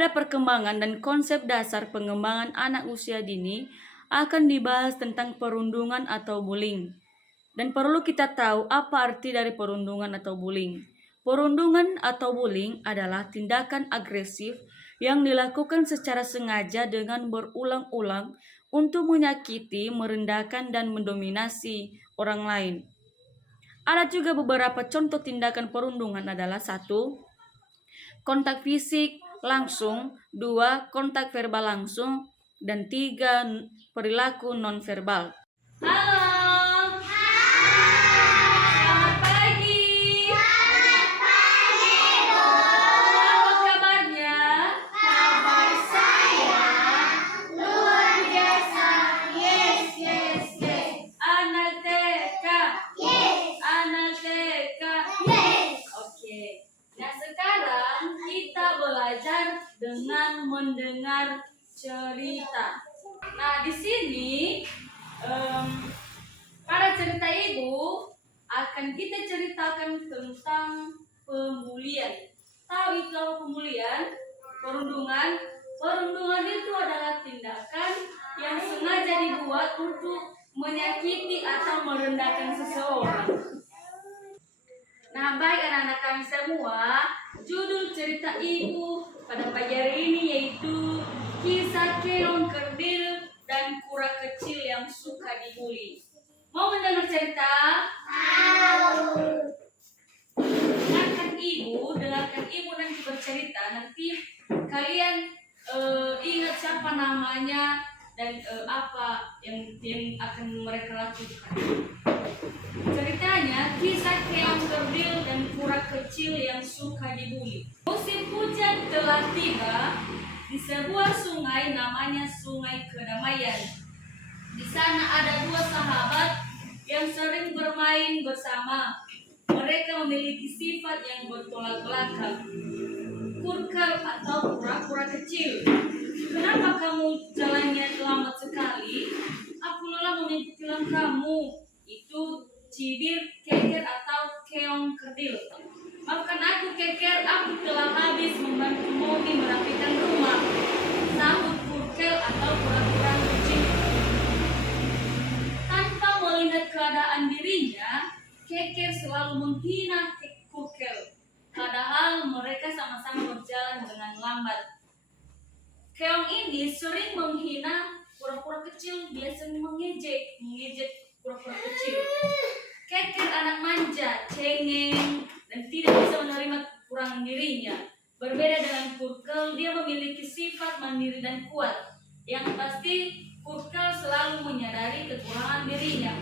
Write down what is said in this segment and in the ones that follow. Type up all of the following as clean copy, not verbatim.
Pada perkembangan dan konsep dasar pengembangan anak usia dini akan dibahas tentang perundungan atau bullying. Dan perlu kita tahu apa arti dari perundungan atau bullying. Perundungan atau bullying adalah tindakan agresif yang dilakukan secara sengaja dengan berulang-ulang untuk menyakiti, merendahkan, dan mendominasi orang lain. Ada juga beberapa contoh tindakan perundungan adalah 1. Kontak fisik langsung, 2. Kontak verbal langsung, dan 3. Perilaku nonverbal. Halo. Selamat pagi. Apa kabarnya? Kabar saya luar biasa. Yes. Anak TK. Yes. Anak TK. Yes. Oke. Nah, sekarang kita belajar dengan mendengar cerita. Nah, di sini pada cerita ibu akan kita ceritakan tentang pembulian. Tahu itu apa pembulian? Perundungan. Perundungan itu adalah tindakan yang sengaja dibuat untuk menyakiti atau merendahkan seseorang. Nah, baik anak-anak kami semua, judul cerita ibu pada pagi hari ini yaitu Kisah Keong Kerdil dan Kura Kecil yang Suka Dibuli. Mau mendengar cerita? Dengarkan ibu nanti bercerita. Nanti kalian ingat siapa namanya dan apa yang akan mereka lakukan. Ceritanya, Kisah Keong Kerdil dan Kura Kecil yang Suka Dibuli. Musim hujan telah tiba di sebuah sungai namanya Sungai Kedamaian. Di sana ada 2 sahabat yang sering bermain bersama. Mereka memiliki sifat yang bertolak belakang. Kurkel atau kura-kura kecil. Kenapa kamu jalannya lambat sekali? Aku lelah mengikuti langkahmu. Itu Cibir, Keker atau Keong Kerdil. Maafkan aku Keker, aku telah habis membantu Momi merapikan rumah. Sahut Kurkel atau kura-kura kecil. Tanpa melihat keadaan dirinya, Keker selalu menghina Kurkel. Padahal mereka sama-sama berjalan dengan lambat. Keong ini sering menghina kura-kura kecil, biasanya mengejek kura-kura kecil. Keker anak manja, cengeng, dan tidak bisa menerima kekurangan dirinya. Berbeda dengan Kurkel, dia memiliki sifat mandiri dan kuat. Yang pasti, Kurkel selalu menyadari kekurangan dirinya.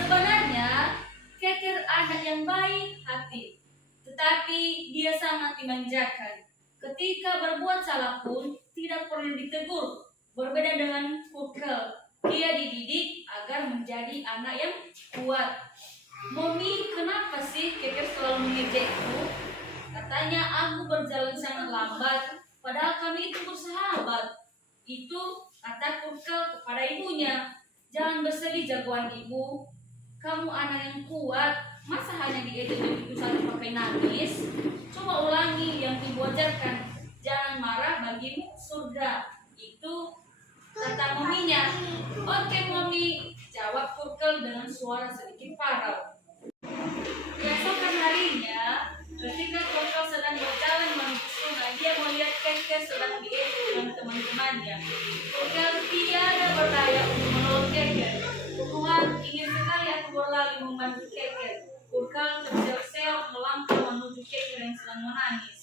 Sebenarnya, Keker anak yang baik hati, tetapi dia sangat dimanjakan. Ketika berbuat salah pun tidak perlu ditegur. Berbeda dengan Kurkel, dia dididik agar menjadi anak yang kuat. Momi, kenapa sih Keker selalu mengejekku? Katanya aku berjalan sangat lambat, padahal kami itu bersahabat. Itu kata Kurkel kepada ibunya. Jangan bersedih jagoan ibu. Kamu anak yang kuat, masa hanya diejek begitu saja pakai nangis? Coba ulangi yang ibu ajarkan. Jangan marah, bagimu surga. Itu kata mominya. Oke Momi, jawab Kurkel dengan suara sedikit parau. Keesokan harinya, ketika Kurkel sedang berjalan menuju sungai, dia melihat Keker sedang diejek dengan teman-temannya. Kurkel tiada berdaya untuk menolong Keker. Tuhan, ingin sekali aku berlari membantu Keker. Kurkel terseok-seok melangkah menuju Keker yang sedang menangis.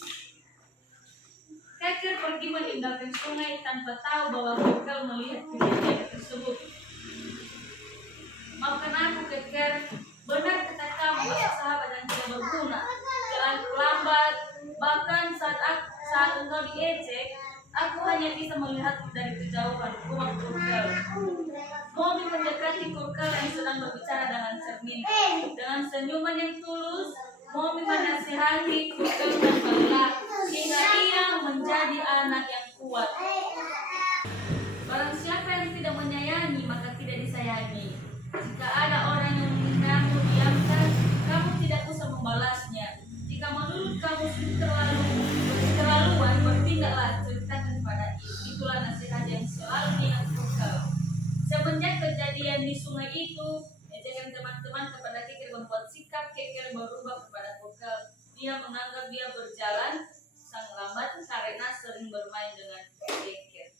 Keker pergi meninggalkan sungai tanpa tahu bahwa Kurkel melihat kejadian tersebut. Maafkan aku Keker, benar kata kamu, sahabat yang tidak berguna. Jalan lambat, bahkan saat engkau diejek, aku hanya bisa melihatmu dari kejauhan. Uang Kurkel. Momi mendekati Kurkel yang sedang berbicara dengan cermin. Dengan senyuman yang tulus, Momi menasihati Kurkel dan lelah hingga ia menjadi anak yang kuat. Barang siapa yang tidak menyayangi, maka tidak disayangi. Jika ada orang yang menghinamu, diamkan, kamu tidak usah membalasnya. Jika menurut kamu sudah terlalu Keker berubah kepada Purkel. Dia menganggap dia berjalan sang lambat karena sering bermain dengan Keker.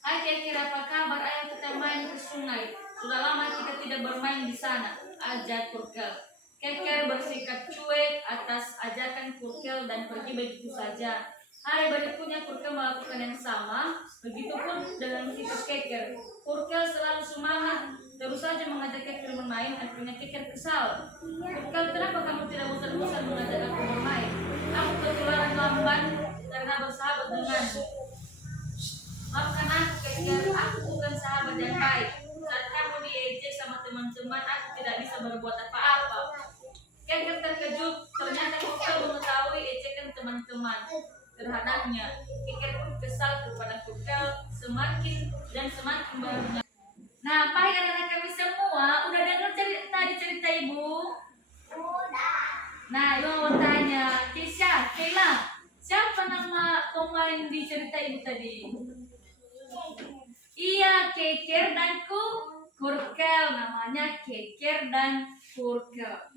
Hai Keker, apa kabar? Ayo kita main ke sungai. Sudah lama kita tidak bermain di sana, ajak Purkel. Keker bersikap cuek atas ajakan Purkel dan pergi begitu saja. Hari berikutnya Purkel melakukan yang sama, begitupun dengan sikap Keker. Purkel selalu semangat, terus saja mengajak Keker bermain, akhirnya Keker kesal. Purkel, kenapa kamu tidak bosan-bosan mengajak aku bermain? Aku ketularan lamban karena bersahabat denganmu. Maafkan aku Keker, aku bukan sahabat yang baik. Saat kamu diejek sama teman-teman, aku tidak bisa berbuat apa-apa. Keker terkejut, ternyata Purkel mengetahui ejekan teman-teman terhadapnya. Keker pun kesal kepada Purkel semakin dan semakin banyak. Nah, apa ya anak kami semua? Udah dengar cerita ibu? Udah. Nah, ibu mau tanya, Keisha, Kayla, siapa nama pemain di cerita ibu tadi? Iya, Keker dan Purkel. Namanya Keker dan Purkel.